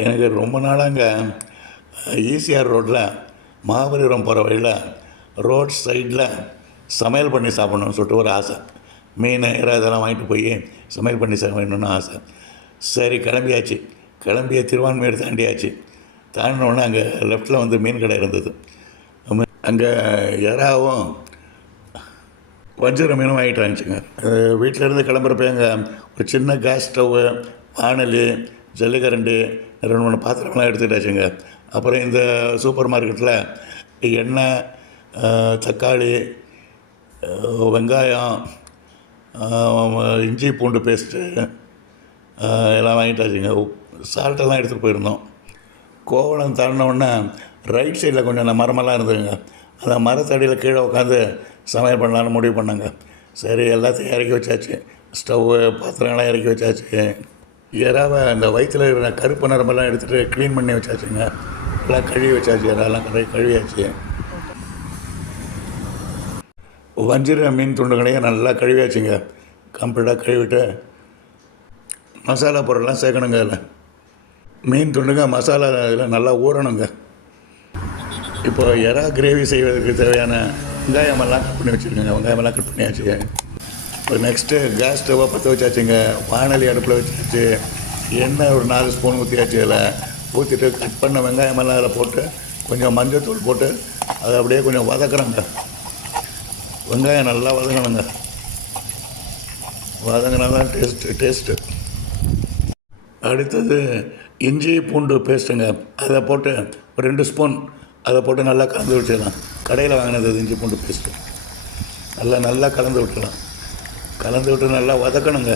எனக்கு ரொம்ப நாளாங்க ஈசிஆர் ரோட்டில் மகாபலிபுரம் போகிற வழியில் ரோட் சைடில் சமையல் பண்ணி சாப்பிட்ணுன்னு சொல்லிட்டு ஒரு ஆசை. மீன் இறை இதெல்லாம் வாங்கிட்டு போய் சமையல் பண்ணி வேணும்னு ஆசை. சரி கிளம்பியாச்சு. கிளம்பிய திருவான்மையூர் தாண்டியாச்சு. தாண்டினோடனே அங்கே லெஃப்டில் வந்து மீன் கடை இருந்தது. அங்கே இறாவும் வஞ்சிர மீனும் வாங்கிட்டு வந்துச்சுங்க. வீட்டிலேருந்து கிளம்புறப்ப அங்கே ஒரு சின்ன கேஸ் ஸ்டவ்வு, வானலி, ஜல்லிக்கரண்டி, 2-3 பாத்திரம்லாம் எடுத்துக்கிட்டாச்சுங்க. அப்புறம் இந்த சூப்பர் மார்க்கெட்டில் எண்ணெய், தக்காளி, வெங்காயம், இஞ்சி பூண்டு பேஸ்ட்டு எல்லாம் வாங்கிட்டாச்சுங்க. சால்ட்டெல்லாம் எடுத்துகிட்டு போயிருந்தோம். கோவளம் தாண்டினோடனே ரைட் சைடில் கொஞ்சம் மரமெல்லாம் இருந்ததுங்க. அந்த மரத்தடியில் கீழே உட்காந்து சமையல் பண்ணலான்னு முடிவு பண்ணாங்க. சரி எல்லாத்தையும் இறக்கி வச்சாச்சு. ஸ்டவ்வு, பாத்திரங்கள்லாம் இறக்கி வச்சாச்சு. இறாவை அந்த வயிற்றில் இருக்கிற கருப்பு நரம்பெல்லாம் எடுத்துகிட்டு க்ளீன் பண்ணி வச்சாச்சுங்க. எல்லாம் கழுவி வச்சாச்சு. இறாலாம் கழுவியாச்சு. வஞ்சிர மீன் துண்டுகளையும் நல்லா கழுவியாச்சுங்க. கம்ப்ளீட்டாக கழுவிட்டு மசாலா பொருள்லாம் சேர்க்கணுங்க. அதில் மீன் துண்டுங்க மசாலா இதில் நல்லா ஊறணுங்க. இப்போ இறா கிரேவி செய்வதற்கு தேவையான வெங்காயமெல்லாம் கட் பண்ணி வச்சுருக்கேங்க. வெங்காயமெல்லாம் கட் பண்ணியாச்சு. இப்போ நெக்ஸ்ட்டு கேஸ் ஸ்டவ்வை பற்ற வச்சாச்சுங்க. வானலி அடுப்பில் வச்சாச்சு. எண்ணெய் ஒரு 4 ஸ்பூன் ஊற்றியாச்சு. அதில் ஊற்றிட்டு கட் பண்ண வெங்காயமெல்லாம் அதில் போட்டு கொஞ்சம் மஞ்சள் போட்டு அதை அப்படியே கொஞ்சம் வதக்குறோங்க. வெங்காயம் நல்லா வதங்கணுங்க. வதங்கினா தான் டேஸ்ட்டு. அடுத்தது இஞ்சி பூண்டு பேஸ்ட்டுங்க. அதை போட்டு ஒரு 2 ஸ்பூன் அதை போட்டு நல்லா கலந்து விட்டுடலாம். கடையில் வாங்கினது இஞ்சி பூண்டு பேஸ்ட்டு. நல்லா கலந்து விட்டுடலாம். கலந்து விட்டு நல்லா வதக்கணும்.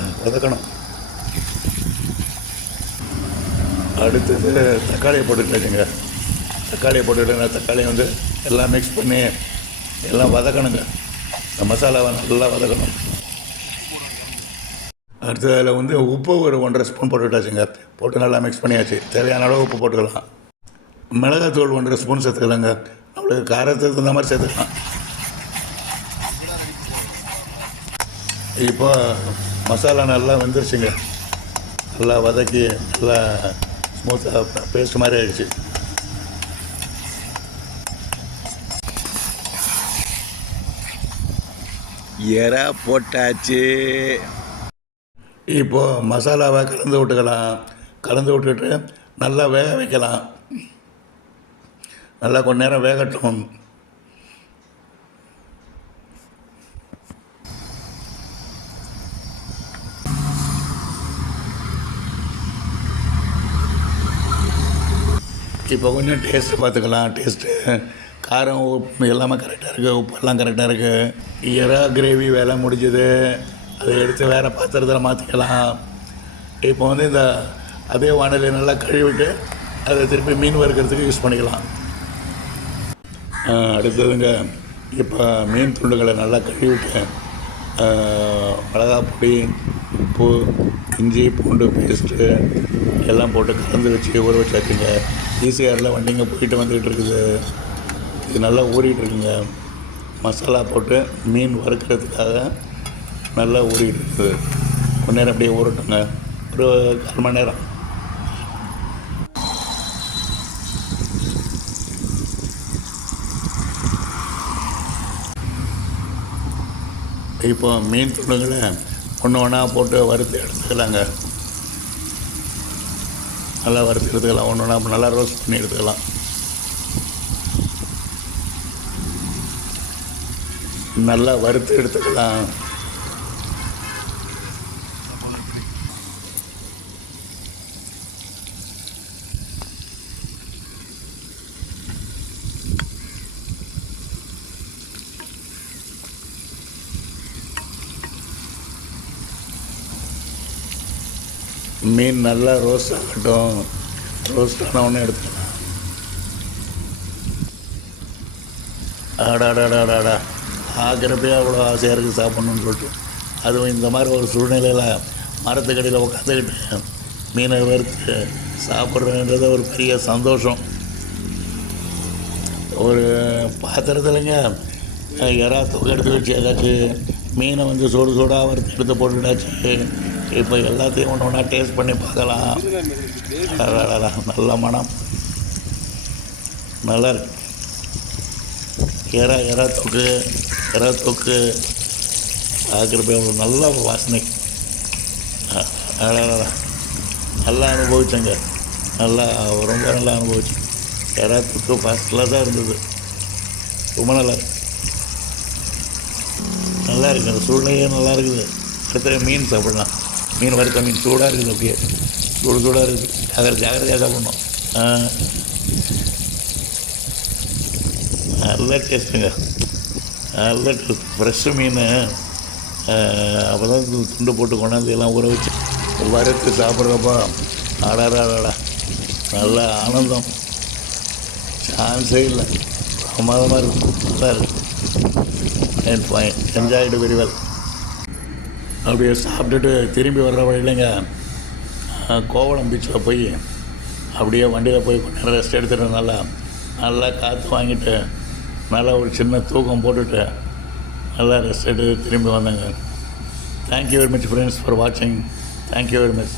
அடுத்தது தக்காளியை போட்டுட்டாச்சுங்க. தக்காளியை போட்டுட்டு தக்காளியை வந்து எல்லாம் மிக்ஸ் பண்ணி எல்லாம் வதக்கணுங்க. இந்த மசாலாவை நல்லா வதக்கணும். அடுத்தது அதில் வந்து உப்பு ஒரு 1.5 ஸ்பூன் போட்டுட்டாச்சுங்க. போட்டு நல்லா மிக்ஸ் பண்ணியாச்சு. தேவையான அளவு உப்பு போட்டுக்கலாம். மிளகாத்தூள் 1.5 ஸ்பூன் சேர்த்துக்கலாங்க. நம்மளுக்கு காரத்துக்கு தகுந்த மாதிரி சேர்த்துக்கலாம். இப்போ மசாலா நல்லா வெந்துருச்சுங்க. நல்லா வதக்கி நல்லா ஸ்மூத்தாக பேஸ்ட் மாதிரி ஆகிடுச்சு. இறா போட்டாச்சு. இப்போது மசாலாவை கலந்து விட்டுக்கலாம். கலந்து விட்டுட்டு நல்லா வேக வைக்கலாம். நல்லா கொஞ்ச நேரம் வேகட்டும். இப்போ கொஞ்சம் டேஸ்ட்டு பார்த்துக்கலாம். டேஸ்ட்டு காரம், உப்பு எல்லாமே கரெக்டாக இருக்குது. உப்பெல்லாம் கரெக்டாக இருக்குது. இறா கிரேவி வேலை முடிஞ்சது. அதை எடுத்து வேறு பாத்திரத்தில் மாற்றிக்கலாம். இப்போ வந்து இந்த அதே வானலியை நல்லா கழுவிட்டு அதை திருப்பி மீன் வறுக்கிறதுக்கு யூஸ் பண்ணிக்கலாம். அடுத்ததுங்க இப்போ மீன் துண்டுகளை நல்லா கழுவிட்டு மிளகாய் பொடி, உப்பு, இஞ்சி பூண்டு பேஸ்ட்டு எல்லாம் போட்டு கலந்து வச்சு ஊற வச்சாச்சுங்க. ஈசிஆரில் வண்டிங்க போயிட்டு வந்துக்கிட்டு இருக்குது. இது நல்லா ஊறிட்டுருக்குங்க. மசாலா போட்டு மீன் வறுக்கிறதுக்காக நல்லா ஊறிட்டு இருக்குது. கொஞ்ச நேரம் அப்படியே ஊறட்டுங்க. ஒரு 1/4 மணி நேரம். இப்போ மீன் துண்டுங்களை ஒன்றா போட்டு வறுத்து எடுத்துக்கலாங்க. நல்லா வறுத்து எடுத்துக்கலாம். ஒன்றா நல்லா ரோஸ்ட் பண்ணி எடுத்துக்கலாம். நல்லா வறுத்து எடுத்துக்கலாம். மீன் நல்லா ரோஸ்ட் ஆகட்டும். ரோஸ்ட் ஆனவுடனே எடுத்துக்கலாம். ஆடாடாடாடாடா ஆகிறப்பே அவ்வளோ ஆசையாக இருக்குது சாப்பிட்ணுன்னு சொல்லிட்டு. அதுவும் இந்த மாதிரி ஒரு சூழ்நிலையில் மரத்துக்கடியில் உட்காந்துக்கிட்டு மீனை வறுத்து சாப்பிட்றதுன்றது ஒரு பெரிய சந்தோஷம். ஒரு பாத்திரத்துலங்க இறா தொகை எடுத்து வச்சு ஏதாச்சும் மீனை வந்து சூடாக வறுத்து எடுத்து போட்டுட்டாச்சு. இப்போ எல்லாத்தையும் ஒன்று ஒன்றா டேஸ்ட் பண்ணி பார்க்கலாம். அடடடடா, நல்ல மனம், நல்லா இருக்கு. எறா தொக்கு பார்க்குறப்ப ஒரு நல்ல வாசனை. அடடடா, நல்லா அனுபவிச்சேங்க. ரொம்ப நல்லா அனுபவிச்சேன். எறா தொக்கு ஃபஸ்ட் கிளாஸாக இருந்தது. ரொம்ப நல்லா இருக்குது. அந்த சூழ்நிலையே நல்லா இருக்குது. அடுத்த மீன் சாப்பிடலாம். மீன் வறுத்த மீன் சூடாக இருக்குது. அப்படியே சூடாக இருக்குது. ஜாகிரதையாக சாப்பிட்ணும். நல்ல டேஸ்ட்டுங்க. நல்ல டேஸ்ட். ஃப்ரெஷ்ஷு மீன் அப்போ தான் துண்டு போட்டு கொண்டாந்து எல்லாம் ஊற வச்சு வறுத்து சாப்பிட்றப்போ அடாடா நல்ல ஆனந்தம். சான்ஸே இல்லை. பிரமாதமாக இருக்கும். நல்லா இருக்குது. Enjoyed very well. அப்படியே சாப்பிட்டுட்டு திரும்பி வர்ற வழியிலங்க கோவளம் பீச்சில் போய் அப்படியே வண்டியில் போய் கொஞ்சம் நேரம் ரெஸ்ட் எடுத்துகிட்டு நல்லா காற்று வாங்கிட்டு நல்லா ஒரு சின்ன தூக்கம் போட்டுட்டு நல்லா ரெஸ்ட் எடுத்து திரும்பி வந்தேங்க. Thank you very much friends for வாட்சிங். Thank you very much.